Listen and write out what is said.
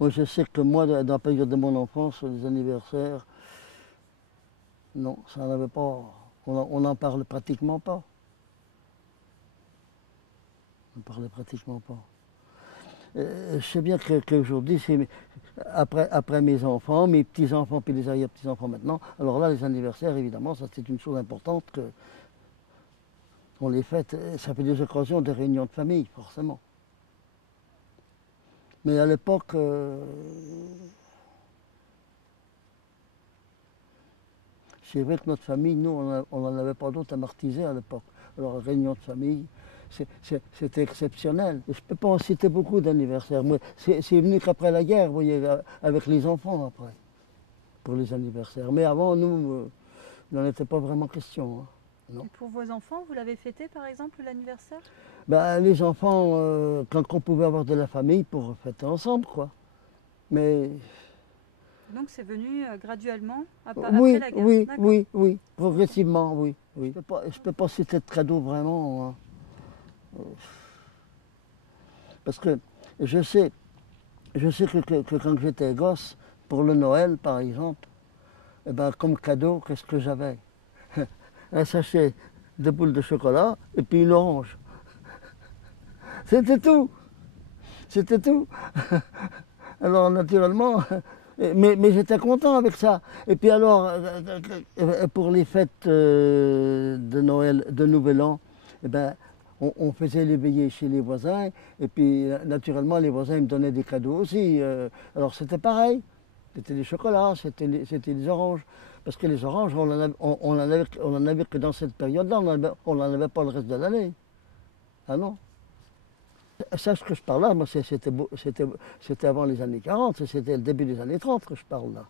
Moi, je sais que moi, dans la période de mon enfance, les anniversaires, non, ça n'avait pas. On n'en parle pratiquement pas. On ne parlait pratiquement pas. Je sais bien qu'aujourd'hui, c'est après mes enfants, mes petits-enfants, puis les arrière-petits-enfants maintenant, alors là, les anniversaires, évidemment, ça c'est une chose importante qu'on les fête. Ça fait des occasions de réunions de famille, forcément. Mais à l'époque, c'est vrai que notre famille, nous, on n'en avait pas d'autres à martyser à l'époque. Alors, réunion de famille, c'était exceptionnel. Je ne peux pas en citer beaucoup d'anniversaires. C'est venu qu'après la guerre, vous voyez, avec les enfants après, pour les anniversaires. Mais avant, nous, il n'en était pas vraiment question. Hein. Non. Et pour vos enfants, vous l'avez fêté par exemple l'anniversaire? Ben, les enfants, quand on pouvait avoir de la famille pour fêter ensemble, quoi. Mais Donc c'est venu graduellement après oui, la guerre. oui, D'accord. oui, oui, progressivement, oui, oui. Je peux pas citer de cadeau vraiment, hein. Parce que je sais, que quand j'étais gosse, pour le Noël par exemple, eh ben, comme cadeau, qu'est-ce que j'avais? Un sachet de boules de chocolat et puis une orange. C'était tout, c'était tout. Alors naturellement, mais j'étais content avec ça. Et puis alors, pour les fêtes de Noël, de Nouvel An, eh ben, on faisait les veillées chez les voisins. Et puis naturellement, les voisins me donnaient des cadeaux aussi. Alors c'était pareil. C'était des chocolats, c'était des oranges. Parce que les oranges, on en avait que dans cette période-là, on n'en avait pas le reste de l'année. Ah non. Ça, ce que je parle là, moi, c'était avant les années 40, c'était le début des années 30 que je parle là.